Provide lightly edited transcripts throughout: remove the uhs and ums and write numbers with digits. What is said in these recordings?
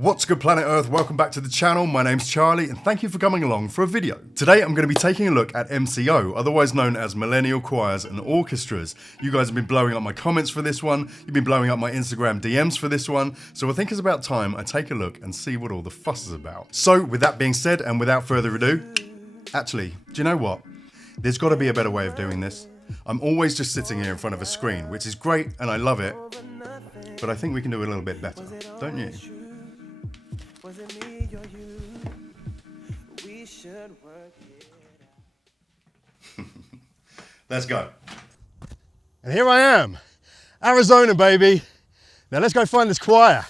What's good, planet Earth? Welcome back to the channel. My name's Charlie and thank you for coming along for a video. Today I'm going to be taking a look at MCO, otherwise known as Millennial Choirs and Orchestras. You guys have been blowing up my comments for this one, you've been blowing up my Instagram DMs for this one, so I think it's about time I take a look and see what all the fuss is about. So with that being said and without further ado, actually, do you know what? There's got to be a better way of doing this. I'm always just sitting here in front of a screen, which is great and I love it, but I think we can do it a little bit better, don't you? Was it me or you? We should work it out. Let's go. And here I am, Arizona, baby. Now let's go find this choir.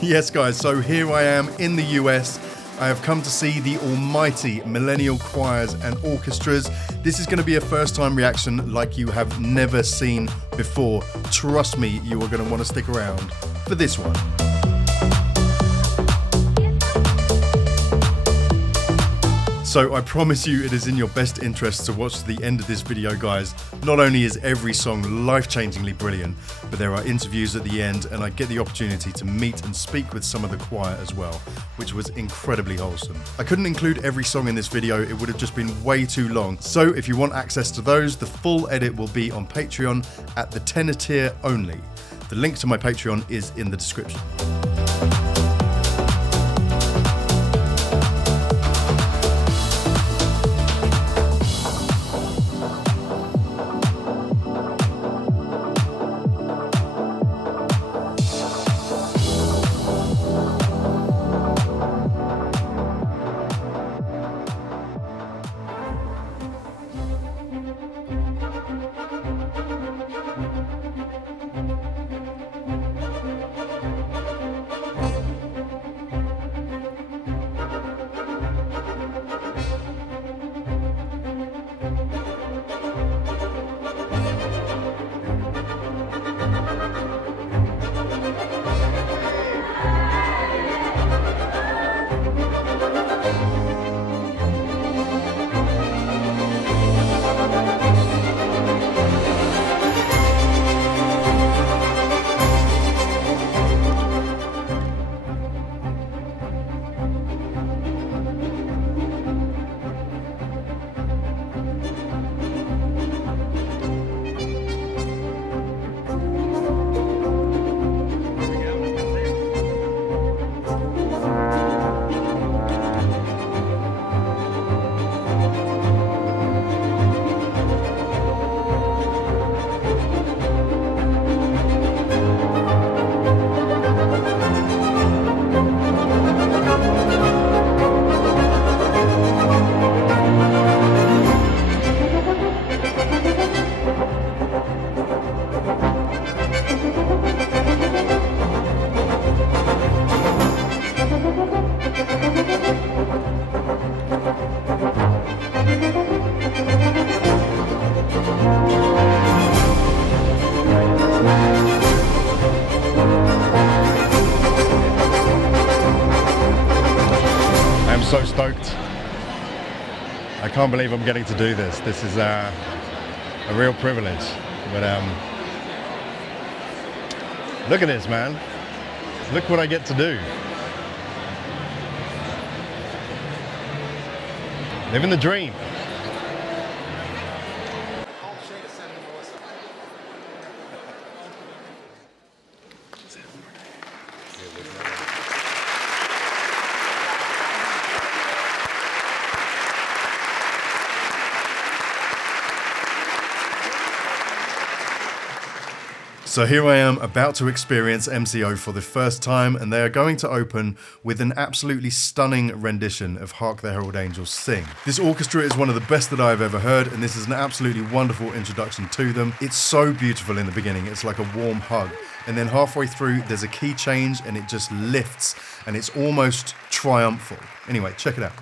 Yes guys, so here I am in the US. I have come to see the almighty Millennial Choirs and Orchestras. This is going to be a first time reaction like you have never seen before. Trust me, you are going to want to stick around for this one. So I promise you it is in your best interest to watch the end of this video, guys. Not only is every song life-changingly brilliant, but there are interviews at the end and I get the opportunity to meet and speak with some of the choir as well, which was incredibly wholesome. I couldn't include every song in this video, it would have just been way too long. So if you want access to those, the full edit will be on Patreon at the $10 tier only. The link to my Patreon is in the description. I'm so stoked. I can't believe I'm getting to do this. This is a real privilege. But look at this, man. Look what I get to do. Living the dream. So here I am about to experience MCO for the first time, and they are going to open with an absolutely stunning rendition of Hark the Herald Angels Sing. This orchestra is one of the best that I've ever heard, and this is an absolutely wonderful introduction to them. It's so beautiful in the beginning, it's like a warm hug. And then halfway through, there's a key change and it just lifts, and it's almost triumphal. Anyway, check it out.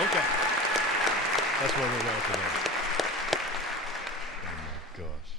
Okay. That's where we're going today. Oh my gosh.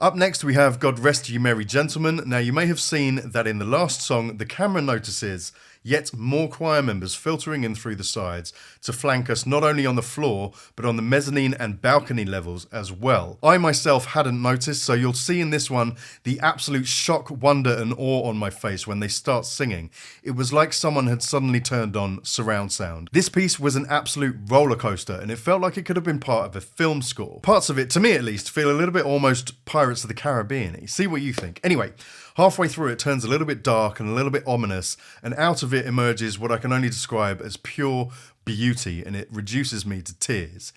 Up next, we have God Rest You Merry Gentlemen. Now, you may have seen that in the last song, the camera notices yet more choir members filtering in through the sides to flank us not only on the floor, but on the mezzanine and balcony levels as well. I myself hadn't noticed, so you'll see in this one the absolute shock, wonder and awe on my face when they start singing. It was like someone had suddenly turned on surround sound. This piece was an absolute roller coaster, and it felt like it could have been part of a film score. Parts of it, to me at least, feel a little bit almost Pirates of the Caribbean-y. See what you think. Anyway, halfway through it turns a little bit dark and a little bit ominous, and out of it emerges what I can only describe as pure beauty, and it reduces me to tears.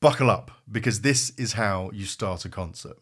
Buckle up, because this is how you start a concert.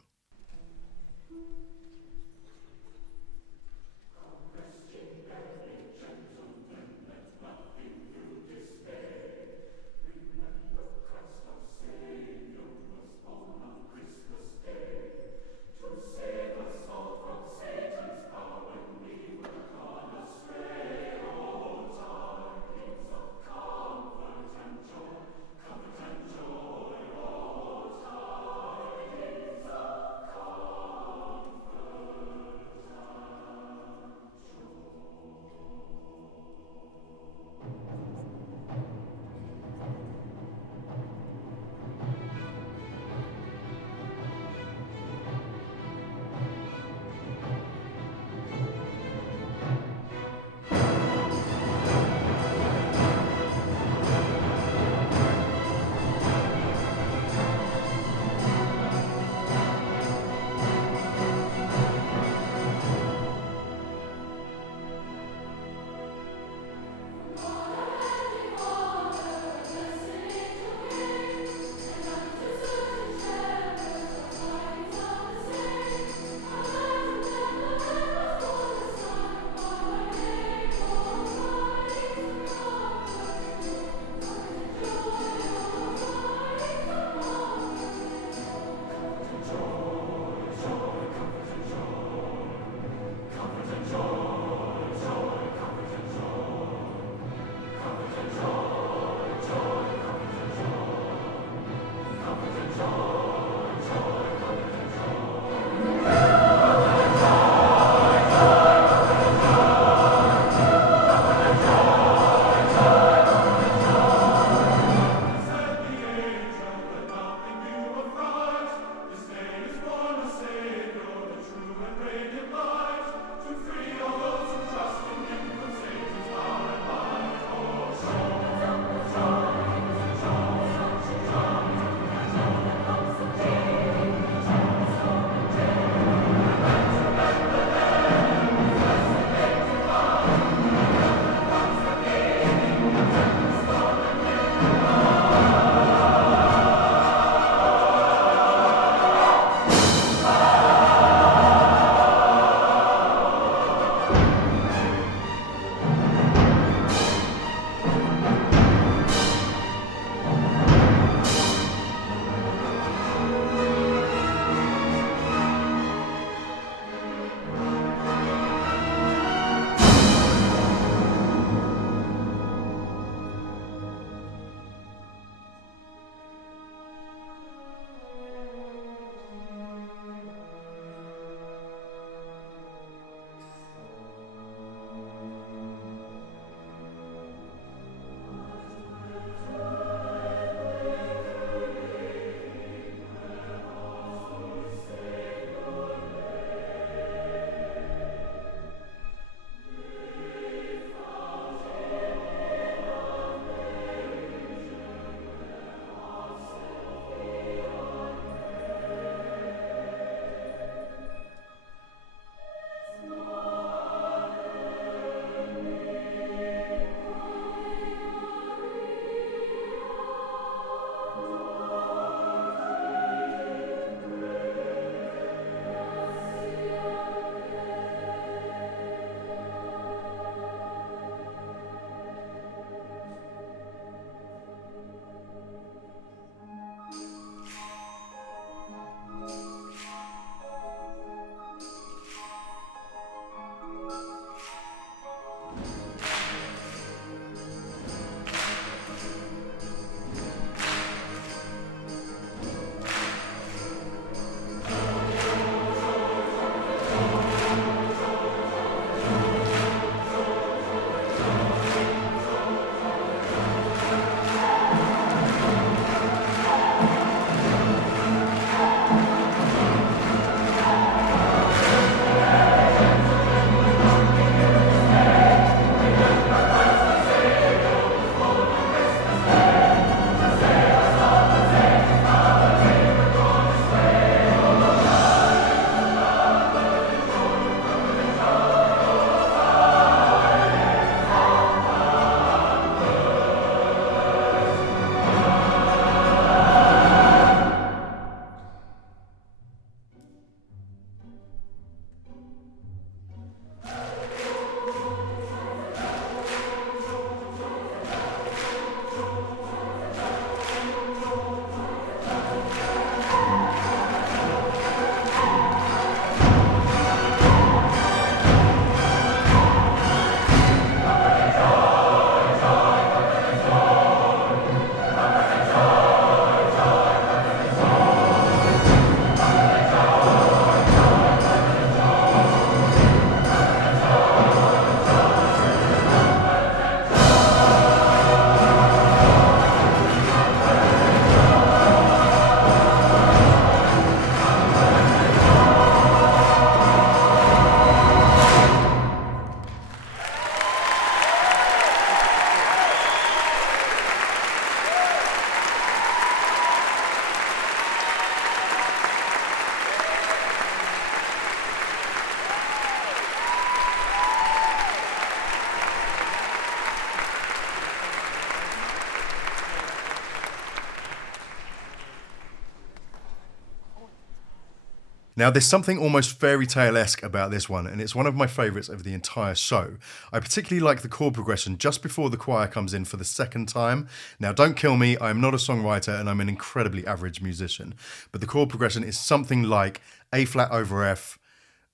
Now, there's something almost fairy tale-esque about this one, and it's one of my favourites of the entire show. I particularly like the chord progression just before the choir comes in for the second time. Now, don't kill me, I'm not a songwriter and I'm an incredibly average musician, but the chord progression is something like A flat over F,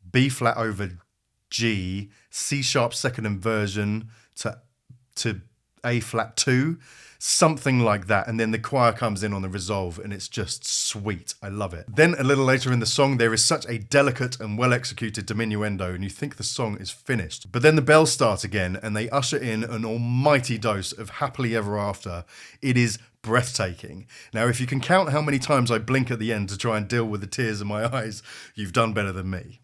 B flat over G, C sharp second inversion to A flat 2, something like that, and then the choir comes in on the resolve and it's just sweet. I love it. Then a little later in the song there is such a delicate and well executed diminuendo and you think the song is finished. But then the bells start again and they usher in an almighty dose of Happily Ever After. It is breathtaking. Now if you can count how many times I blink at the end to try and deal with the tears in my eyes, you've done better than me.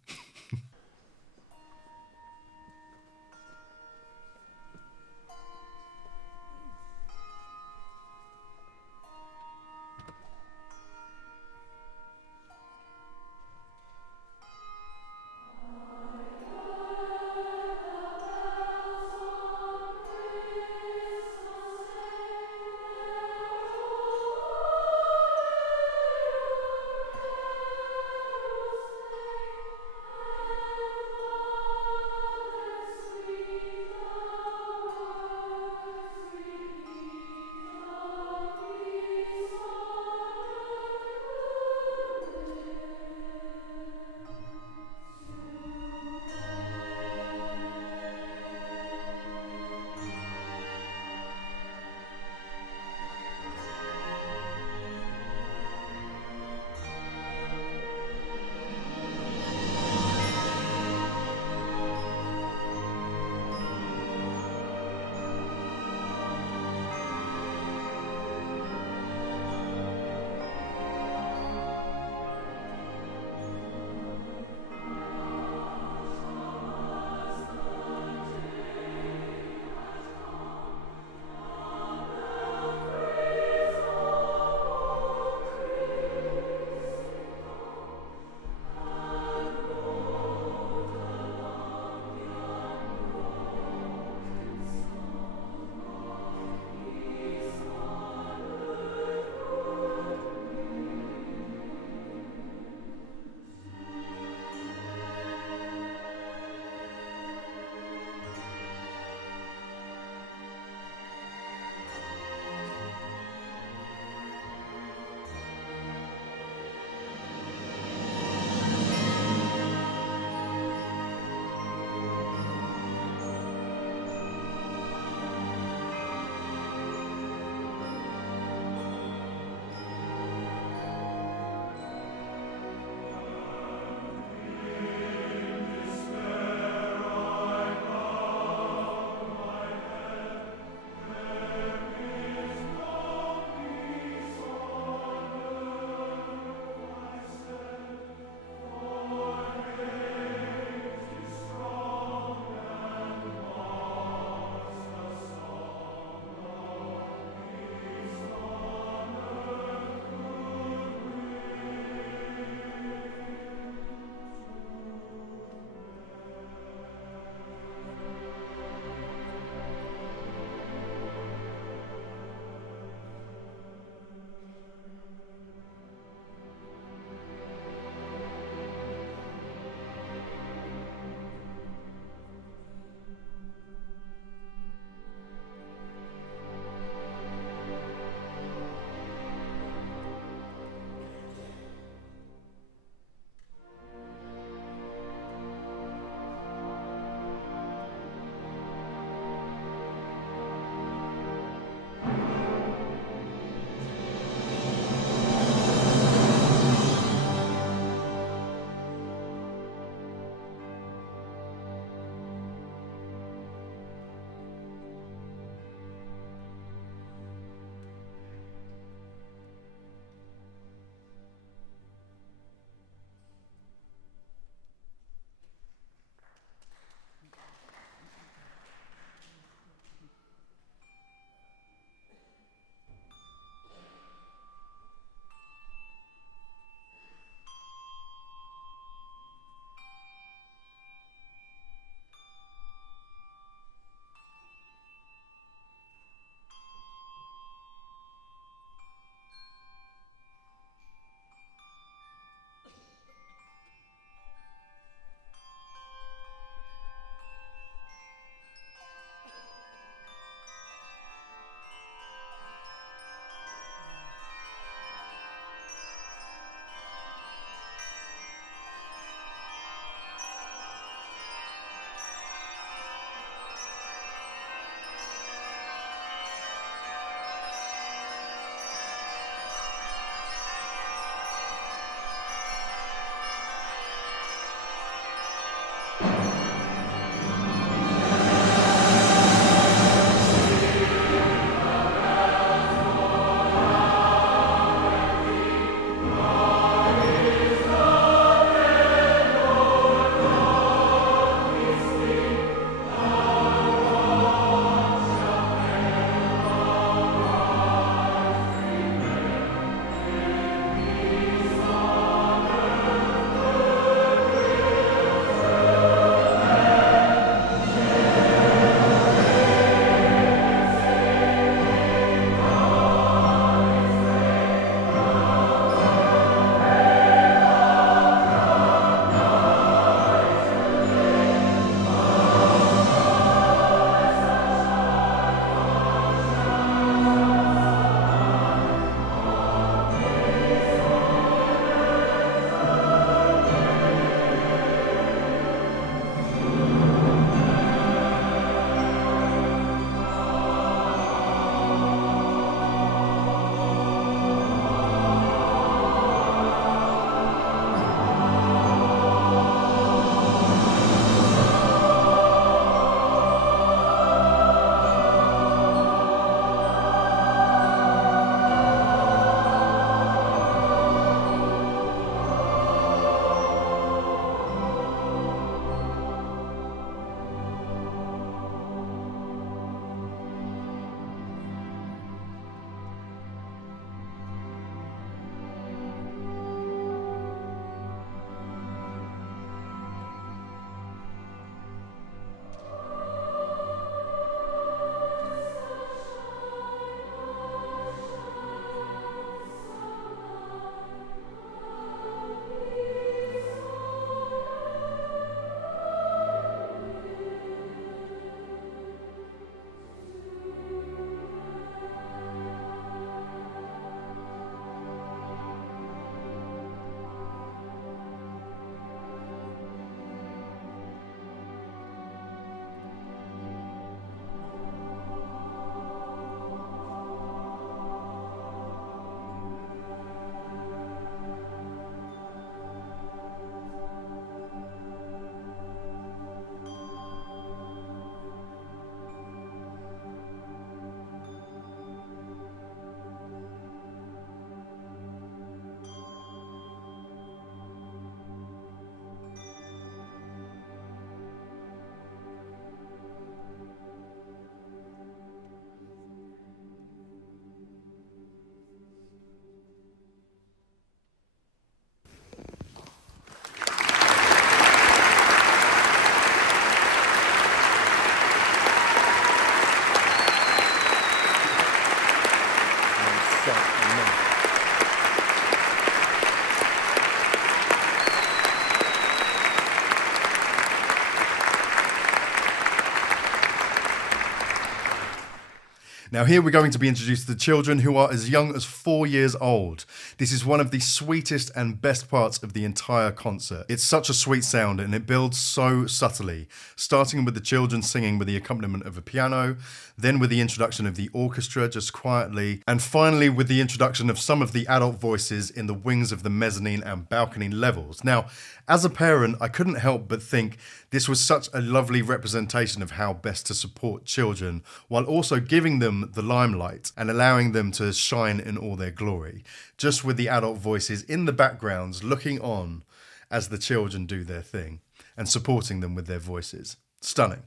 Now here we're going to be introduced to the children who are as young as 4 years old. This is one of the sweetest and best parts of the entire concert. It's such a sweet sound and it builds so subtly, starting with the children singing with the accompaniment of a piano, then with the introduction of the orchestra just quietly, and finally with the introduction of some of the adult voices in the wings of the mezzanine and balcony levels. Now, as a parent, I couldn't help but think this was such a lovely representation of how best to support children while also giving them the limelight and allowing them to shine in all their glory, just with the adult voices in the backgrounds looking on as the children do their thing and supporting them with their voices. Stunning.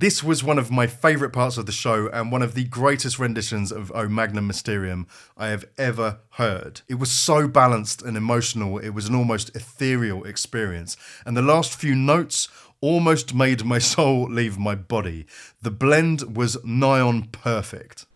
This was one of my favourite parts of the show and one of the greatest renditions of O Magnum Mysterium I have ever heard. It was so balanced and emotional, it was an almost ethereal experience. And the last few notes almost made my soul leave my body. The blend was nigh on perfect.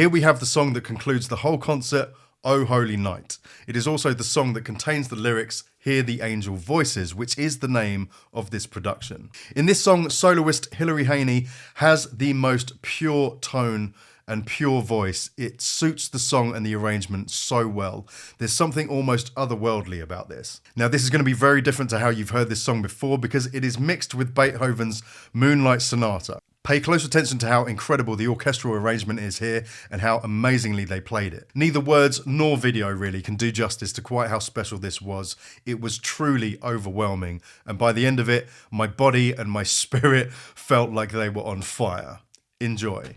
Here we have the song that concludes the whole concert, O Holy Night. It is also the song that contains the lyrics, Hear the Angel Voices, which is the name of this production. In this song, soloist Hilary Haney has the most pure tone and pure voice. It suits the song and the arrangement so well. There's something almost otherworldly about this. Now, this is going to be very different to how you've heard this song before because it is mixed with Beethoven's Moonlight Sonata. Pay close attention to how incredible the orchestral arrangement is here and how amazingly they played it. Neither words nor video really can do justice to quite how special this was. It was truly overwhelming, and by the end of it, my body and my spirit felt like they were on fire. Enjoy.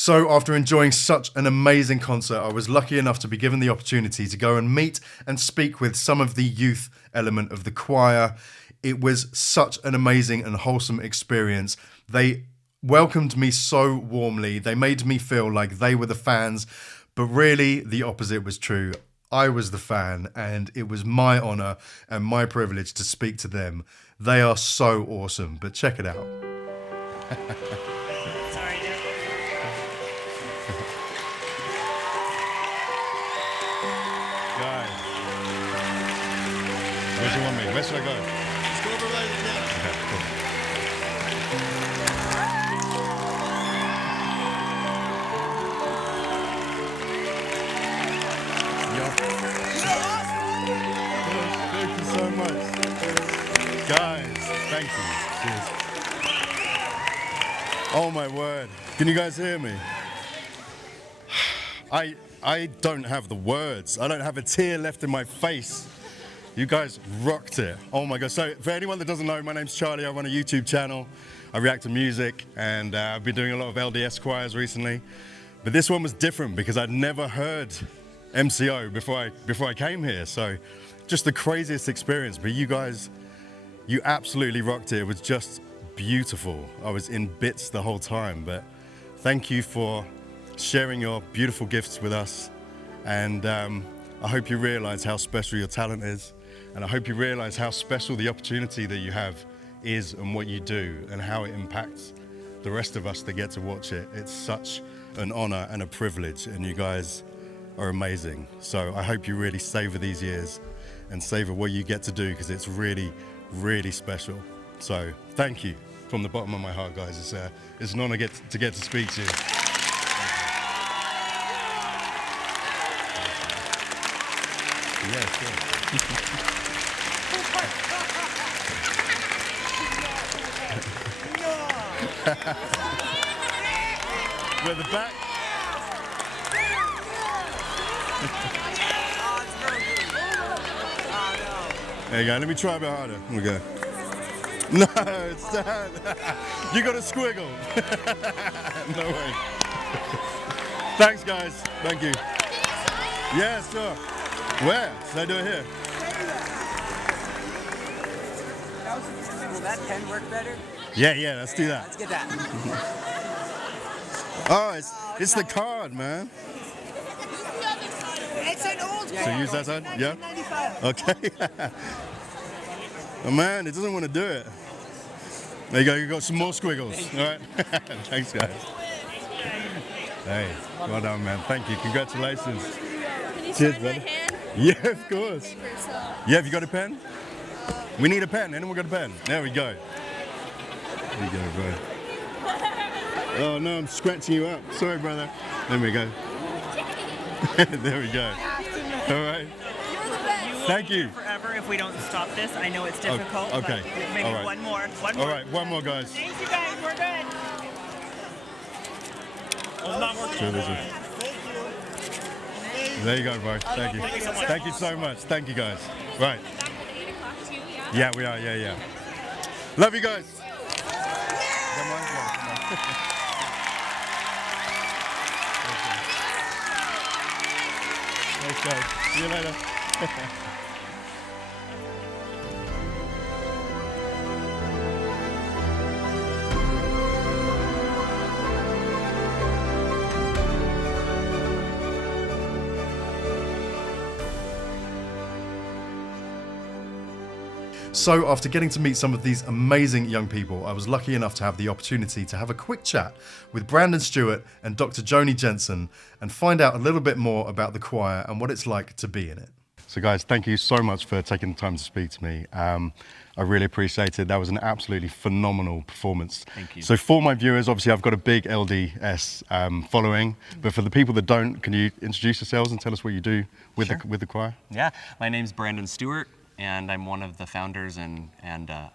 So after enjoying such an amazing concert, I was lucky enough to be given the opportunity to go and meet and speak with some of the youth element of the choir. It was such an amazing and wholesome experience. They welcomed me so warmly. They made me feel like they were the fans, but really the opposite was true. I was the fan, and it was my honor and my privilege to speak to them. They are so awesome, but check it out. Sorry, dude. Guys, where do you want me? Where should I go? Let's go over by the piano. Okay, cool. Thank you so much. Guys, thank you. Cheers. Oh my word. Can you guys hear me? I don't have the words. I don't have a tear left in my face. You guys rocked it. Oh my God. So for anyone that doesn't know, my name's Charlie. I run a YouTube channel. I react to music, and I've been doing a lot of LDS choirs recently. But this one was different because I'd never heard MCO before I came here. So just the craziest experience. But you guys, you absolutely rocked it. It was just beautiful. I was in bits the whole time. But thank you for sharing your beautiful gifts with us. And I hope you realize how special your talent is. And I hope you realize how special the opportunity that you have is and what you do and how it impacts the rest of us that get to watch it. It's such an honor and a privilege, and you guys are amazing. So I hope you really savor these years and savor what you get to do, because it's really, really special. So thank you from the bottom of my heart, guys. It's an honor to get to speak to you. Yeah, sure. We're the back. There you go. Let me try a bit harder. Here we go. No, it's done. You got a squiggle. No way. Thanks, guys. Thank you. Yeah, sure. Where? Should I do it here? Will that pen work better? Yeah, let's do that. Let's get that. Oh, it's the card, man. It's an old So use that side? Yeah? 1995. Okay. Oh man, it doesn't want to do it. There you go, you got some more squiggles. All right. Thanks, guys. Hey, well done, man. Thank you. Congratulations. Can you Cheers, sign my brother. hand? Yeah, of course. Paper, so. Yeah, have you got a pen? We need a pen. Anyone got a pen? There we go. There you go, bro. Oh no, I'm scratching you up. Sorry, brother. There we go. There we go. All right. Thank you. Forever if we don't stop this. I know it's difficult. Okay. But maybe All right. one more. All right, one more, guys. Thank you guys. We're good. Sure, this is- There you go, bro. Thank you. Thank you so much. Thank you, guys. Right. Back at 8 o'clock too, yeah? Yeah, we are. Yeah. Love you guys. Don't mind? No, come on. Thanks, guys. See you later. So after getting to meet some of these amazing young people, I was lucky enough to have the opportunity to have a quick chat with Brandon Stewart and Dr. Joni Jensen and find out a little bit more about the choir and what it's like to be in it. So guys, thank you so much for taking the time to speak to me. I really appreciate it. That was an absolutely phenomenal performance. Thank you. So for my viewers, obviously I've got a big LDS following, but for the people that don't, can you introduce yourselves and tell us what you do with, Sure. with the choir? Yeah, my name's Brandon Stewart, and I'm one of the founders and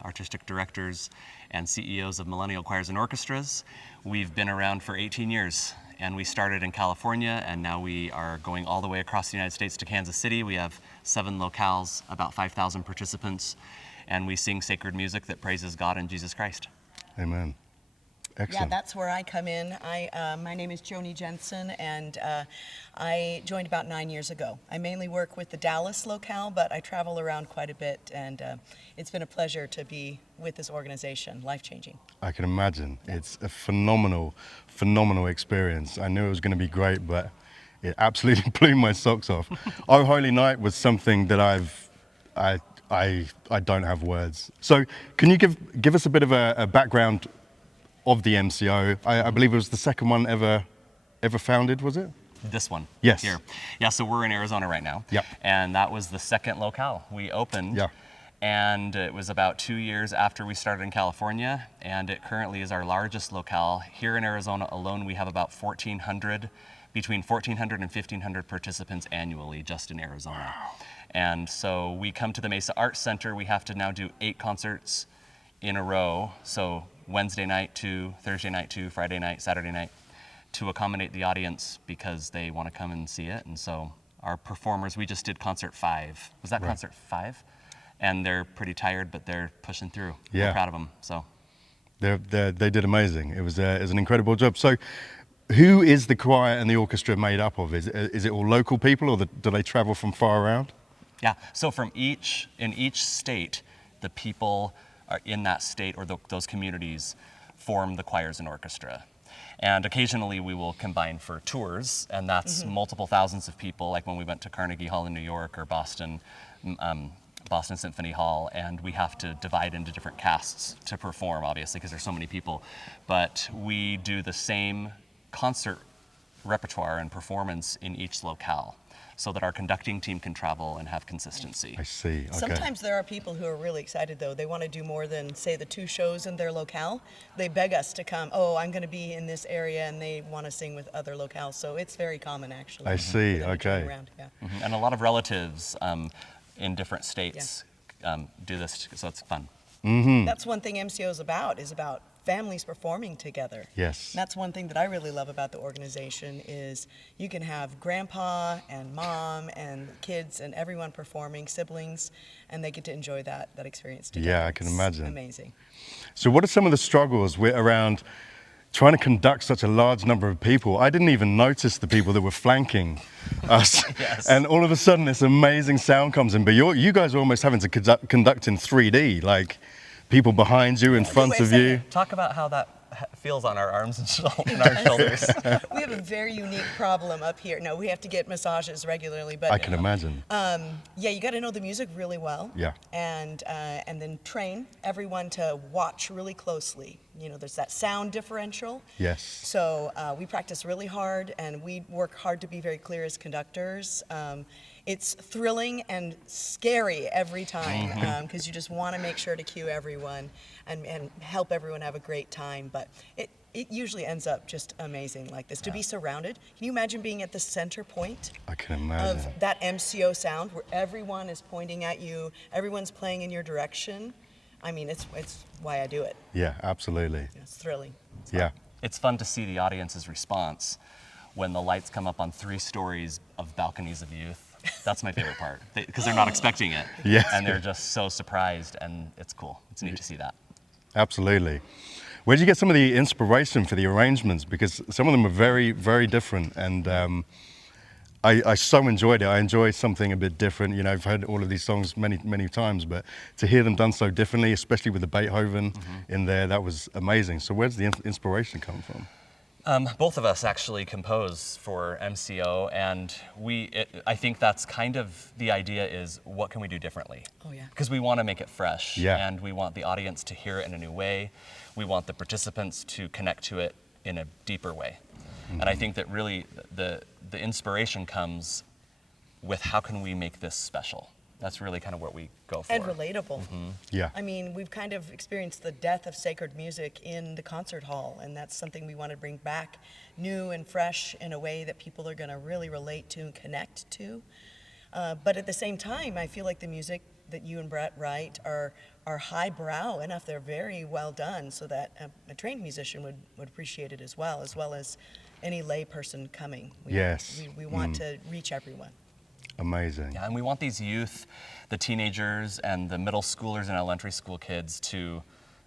artistic directors and CEOs of Millennial Choirs and Orchestras. We've been around for 18 years, and we started in California, and now we are going all the way across the United States to Kansas City. We have 7 locales, about 5,000 participants, and we sing sacred music that praises God and Jesus Christ. Amen. Excellent. Yeah, that's where I come in. My name is Joni Jensen, and I joined about 9 years ago. I mainly work with the Dallas locale, but I travel around quite a bit, and it's been a pleasure to be with this organization, life-changing. I can imagine. It's a phenomenal experience. I knew it was going to be great, but it absolutely blew my socks off. Oh Holy Night was something that I don't have words. So can you give us a bit of a background of the MCO? I believe it was the second one ever founded, was it? This one. Yes. Here. Yeah, so we're in Arizona right now. Yep. And that was the second locale we opened. Yeah. And it was about 2 years after we started in California, and it currently is our largest locale. Here in Arizona alone, we have about between 1,400 and 1,500 participants annually just in Arizona. And so we come to the Mesa Arts Center. We have to now do 8 concerts in a row. So Wednesday night, 2, Thursday night, 2, Friday night, Saturday night, to accommodate the audience because they want to come and see it. And so our performers, we just did concert 5. Was that concert 5? And they're pretty tired, but they're pushing through. Yeah. We're proud of them. So They did amazing. It was an incredible job. So who is the choir and the orchestra made up of? Is it all local people, or do they travel from far around? yeah, so in each state, the people are in that state or those communities form the choirs and orchestra. And occasionally we will combine for tours, and that's multiple thousands of people, like when we went to Carnegie Hall in New York or Boston Symphony Hall, and we have to divide into different casts to perform, obviously, because there's so many people. But we do the same concert repertoire and performance in each locale, so that our conducting team can travel and have consistency. I see. Okay. Sometimes there are people who are really excited, though. They want to do more than, say, the 2 shows in their locale. They beg us to come, oh, I'm going to be in this area, and they want to sing with other locales. So it's very common, actually. I see. for them to turn Okay. around, yeah. And a lot of relatives in different states do this, so it's fun. That's one thing MCO is about families performing together. Yes. And that's one thing that I really love about the organization is you can have grandpa and mom and kids and everyone performing, siblings, and they get to enjoy that experience together. Yeah, I can It's imagine. amazing. So what are some of the struggles around trying to conduct such a large number of people? I didn't even notice the people that were flanking us. Yes. And all of a sudden this amazing sound comes in, but you guys are almost having to conduct in 3D, like people behind you, in front way of of saying you. it. Talk about how that feels on our arms and our shoulders. We have a very unique problem up here. No, we have to get massages regularly, but I can imagine. yeah, you got to know the music really well. Yeah. And then train everyone to watch really closely. You know, there's that sound differential. Yes. So we practice really hard, and we work hard to be very clear as conductors. It's thrilling and scary every time because you just want to make sure to cue everyone and help everyone have a great time. But it usually ends up just amazing like this. To be surrounded, can you imagine being at the center point I can imagine. of that MCO sound where everyone is pointing at you, everyone's playing in your direction? I mean, it's why I do it. Yeah, absolutely. It's thrilling. Yeah. It's fun to see the audience's response when the lights come up on 3 stories of balconies of youth. That's my favorite part, because they're not expecting it. Yes. And they're just so surprised, and it's cool. It's neat to see that. Absolutely. Where did you get some of the inspiration for the arrangements? Because some of them are very, very different, and I so enjoyed it. I enjoy something a bit different. You know, I've heard all of these songs many, many times, but to hear them done so differently, especially with the Beethoven in there, that was amazing. So where does the inspiration come from? Both of us actually compose for MCO, and I think that's kind of the idea is, what can we do differently? Oh, yeah. Because we want to make it fresh, Yeah. and we want the audience to hear it in a new way. We want the participants to connect to it in a deeper way. And I think that really the inspiration comes with, how can we make this special? That's really kind of what we go for. And relatable. Yeah. I mean, we've kind of experienced the death of sacred music in the concert hall, and that's something we want to bring back new and fresh in a way that people are going to really relate to and connect to. But at the same time, I feel like the music that you and Brett write are highbrow enough. They're very well done, so that a trained musician would appreciate it as well as any lay person coming. Yes. We want to reach everyone. Amazing. Yeah, and we want these youth, the teenagers and the middle schoolers and elementary school kids to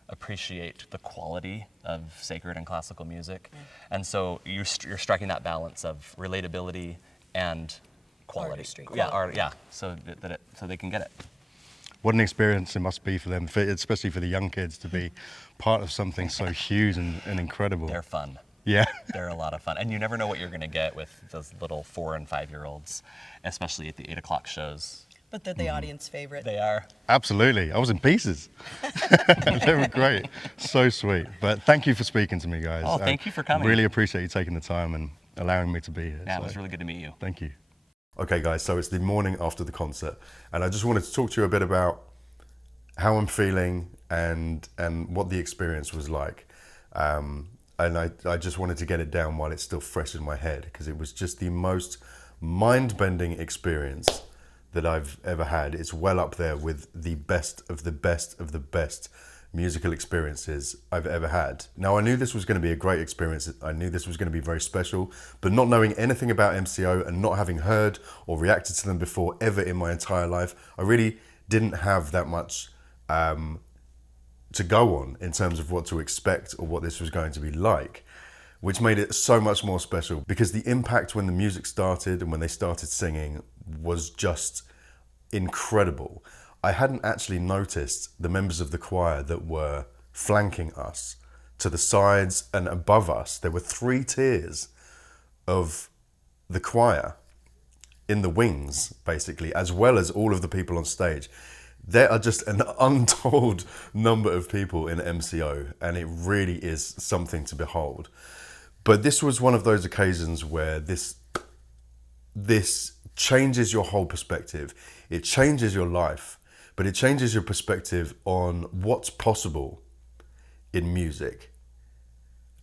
appreciate the quality of sacred and classical music. And so you're striking that balance of relatability and quality. Artistry, Yeah, quality. so so they can get it. What an experience it must be for them, especially for the young kids, to be part of something so huge and incredible. They're fun. Yeah. They're a lot of fun. And you never know what you're going to get with those little 4 and 5-year-olds, especially at the 8 o'clock shows. But they're the audience favorite. They are. Absolutely. I was in pieces. They were great. So sweet. But thank you for speaking to me, guys. Oh, thank you for coming. Really appreciate you taking the time and allowing me to be here. Yeah, So, it was really good to meet you. Thank you. Okay, guys, so it's the morning after the concert, and I just wanted to talk to you a bit about how I'm feeling and what the experience was like. And I just wanted to get it down while it's still fresh in my head, because it was just the most mind-bending experience that I've ever had. It's well up there with the best of the best of the best musical experiences I've ever had. Now, I knew this was going to be a great experience. I knew this was going to be very special, but not knowing anything about MCO and not having heard or reacted to them before ever in my entire life, I really didn't have that much to go on in terms of what to expect or what this was going to be like, which made it so much more special, because the impact when the music started and when they started singing was just incredible. I hadn't actually noticed the members of the choir that were flanking us to the sides and above us. There were 3 tiers of the choir in the wings, basically, as well as all of the people on stage. There are just an untold number of people in MCO, and it really is something to behold. But this was one of those occasions where this changes your whole perspective. It changes your life, but it changes your perspective on what's possible in music.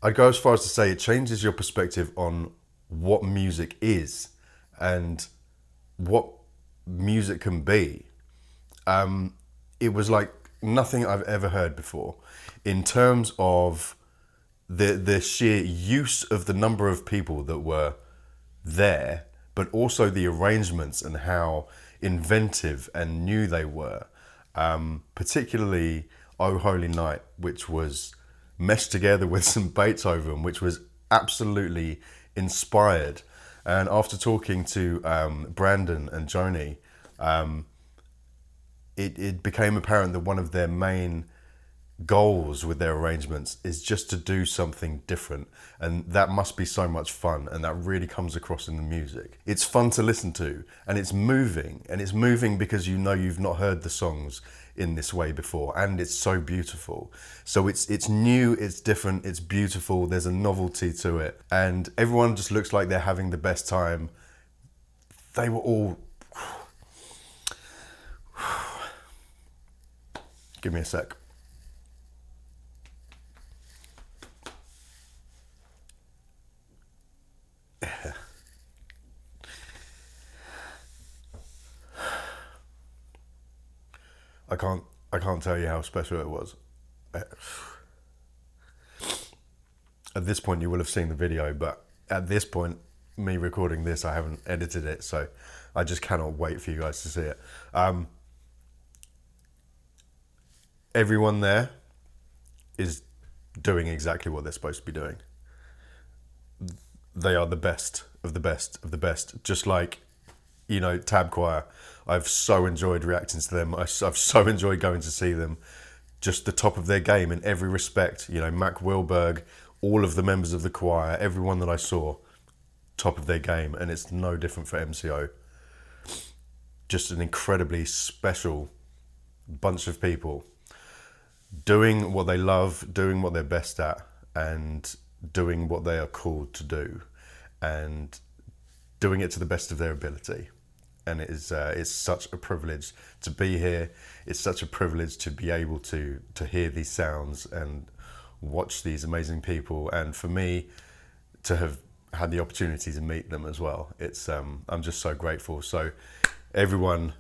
I'd go as far as to say it changes your perspective on what music is and what music can be. It was like nothing I've ever heard before in terms of the sheer use of the number of people that were there, but also the arrangements and how inventive and new they were. Particularly O Holy Night, which was meshed together with some Beethoven, which was absolutely inspired. And after talking to Brandon and Joni, it became apparent that one of their main goals with their arrangements is just to do something different, and that must be so much fun, and that really comes across in the music. It's fun to listen to, and it's moving because you know you've not heard the songs in this way before, and it's so beautiful. So it's new, it's different, it's beautiful, there's a novelty to it, and everyone just looks like they're having the best time. They were all... Give me a sec. I can't tell you how special it was. At this point, you will have seen the video, but at this point, me recording this, I haven't edited it, so I just cannot wait for you guys to see it. Everyone there is doing exactly what they're supposed to be doing. They are the best of the best of the best. Just like, you know, Tab Choir. I've so enjoyed reacting to them. I've so enjoyed going to see them. Just the top of their game in every respect. You know, Mac Wilberg, all of the members of the choir, everyone that I saw, top of their game. And it's no different for MCO. Just an incredibly special bunch of people doing what they love, doing what they're best at, and doing what they are called to do, and doing it to the best of their ability. And it's such a privilege to be here. It's such a privilege to be able to hear these sounds and watch these amazing people, and for me to have had the opportunity to meet them as well. It's I'm just so grateful. So everyone,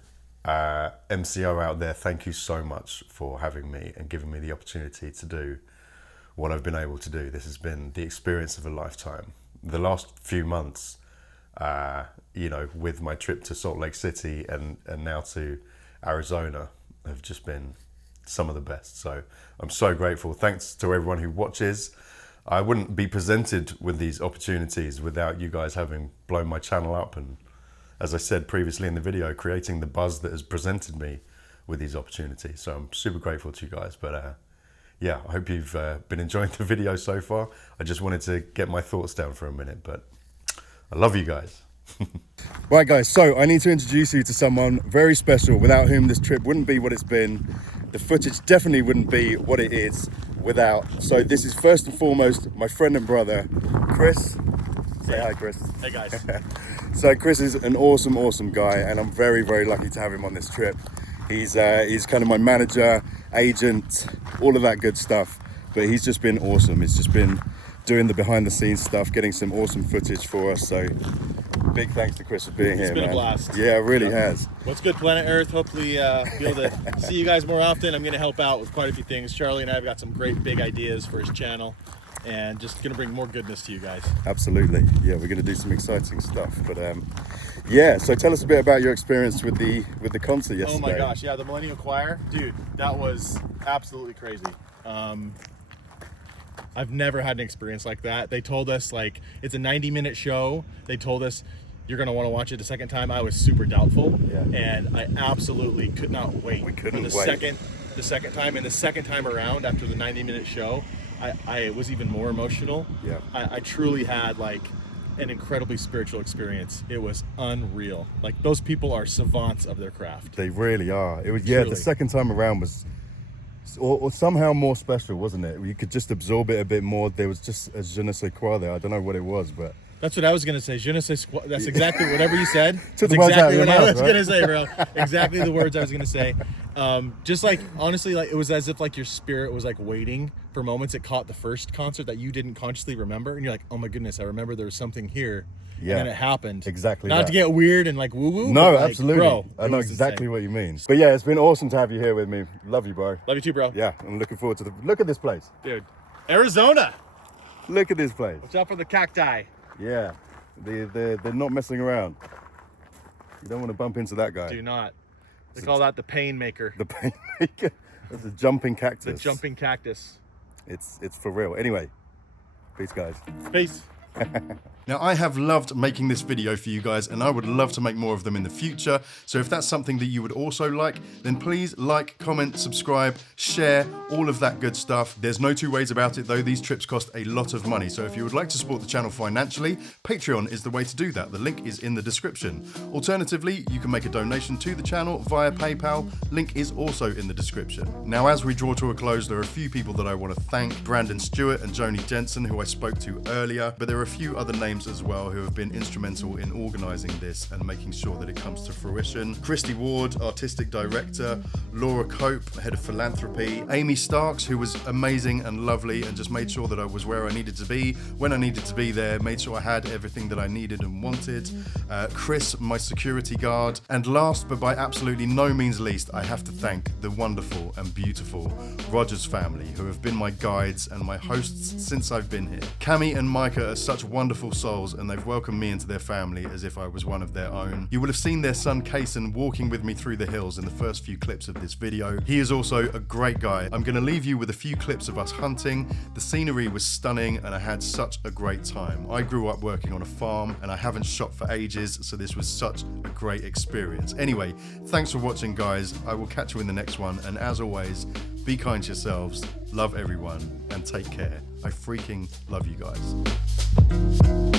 MCO out there, thank you so much for having me and giving me the opportunity to do what I've been able to do. This has been the experience of a lifetime. The last few months, you know, with my trip to Salt Lake City and now to Arizona, have just been some of the best. So I'm so grateful. Thanks to everyone who watches. I wouldn't be presented with these opportunities without you guys having blown my channel up, and as I said previously in the video, creating the buzz that has presented me with these opportunities. So I'm super grateful to you guys. But yeah, I hope you've been enjoying the video so far. I just wanted to get my thoughts down for a minute, but I love you guys. Right guys, so I need to introduce you to someone very special without whom this trip wouldn't be what it's been. The footage definitely wouldn't be what it is without. So this is first and foremost my friend and brother, Chris. Say hi, Chris. Hey guys. So Chris is an awesome, awesome guy, and I'm very, very lucky to have him on this trip. He's kind of my manager, agent, all of that good stuff. But he's just been awesome. He's just been doing the behind the scenes stuff, getting some awesome footage for us. So big thanks to Chris for being here, man. It's been a blast. Yeah, it really has. What's good, Planet Earth? Hopefully be able to see you guys more often. I'm going to help out with quite a few things. Charlie and I have got some great big ideas for his channel, and just going to bring more goodness to you guys. Absolutely. Yeah, we're going to do some exciting stuff. But yeah, so tell us a bit about your experience with the concert yesterday. Oh my gosh, yeah, the Millennial Choir. Dude, that was absolutely crazy. I've never had an experience like that. They told us, like, it's a 90-minute show. They told us you're going to want to watch it the second time. I was super doubtful, and I absolutely could not wait. We couldn't for the second time. And the second time around, after the 90-minute show, I was even more emotional. Yeah. I truly had, like, an incredibly spiritual experience. It was unreal. Like, those people are savants of their craft. They really are. It was, yeah, Truly. the second time around was or somehow more special, wasn't it? You could just absorb it a bit more. There was just a je ne sais quoi there. I don't know what it was, but that's what I was gonna say. Je ne sais quoi. That's exactly whatever you said. Took That's the words out of exactly your what I mouth, was right? gonna say, bro. Exactly the words I was gonna say. Just like, honestly, like, it was as if like your spirit was like waiting for moments it caught the first concert that you didn't consciously remember, and you're like, oh my goodness, I remember there was something here. Yeah, and then it happened. Exactly. Not that. to get weird and like woo woo. No, but, like, absolutely. Bro, I know it was exactly insane. what you mean. But yeah, it's been awesome to have you here with me. Love you, bro. Love you too, bro. Yeah, I'm looking forward to look at this place. Dude, Arizona. Look at this place. Watch out for the cacti. Yeah, they're not messing around. You don't want to bump into that guy. Do not. They call that the pain maker. The pain maker. That's a jumping cactus. The jumping cactus. It's for real. Anyway, peace, guys. Peace. Now, I have loved making this video for you guys, and I would love to make more of them in the future. So if that's something that you would also like, then please like, comment, subscribe, share, all of that good stuff. There's no two ways about it, though. These trips cost a lot of money. So if you would like to support the channel financially, Patreon is the way to do that. The link is in the description. Alternatively, you can make a donation to the channel via PayPal. Link is also in the description. Now, as we draw to a close, there are a few people that I want to thank. Brandon Stewart and Joni Jensen, who I spoke to earlier, but there are a few other names as well who have been instrumental in organising this and making sure that it comes to fruition. Christy Ward, Artistic Director, Laura Cope, Head of Philanthropy, Amy Starks, who was amazing and lovely and just made sure that I was where I needed to be, when I needed to be there, made sure I had everything that I needed and wanted. Chris, my security guard. And last, but by absolutely no means least, I have to thank the wonderful and beautiful Rogers family, who have been my guides and my hosts since I've been here. Cami and Micah are such wonderful souls, and they've welcomed me into their family as if I was one of their own. You will have seen their son Kaysen walking with me through the hills in the first few clips of this video. He is also a great guy. I'm going to leave you with a few clips of us hunting. The scenery was stunning and I had such a great time. I grew up working on a farm and I haven't shot for ages, so this was such a great experience. Anyway, thanks for watching, guys. I will catch you in the next one, and as always, be kind to yourselves, love everyone, and take care. I freaking love you guys.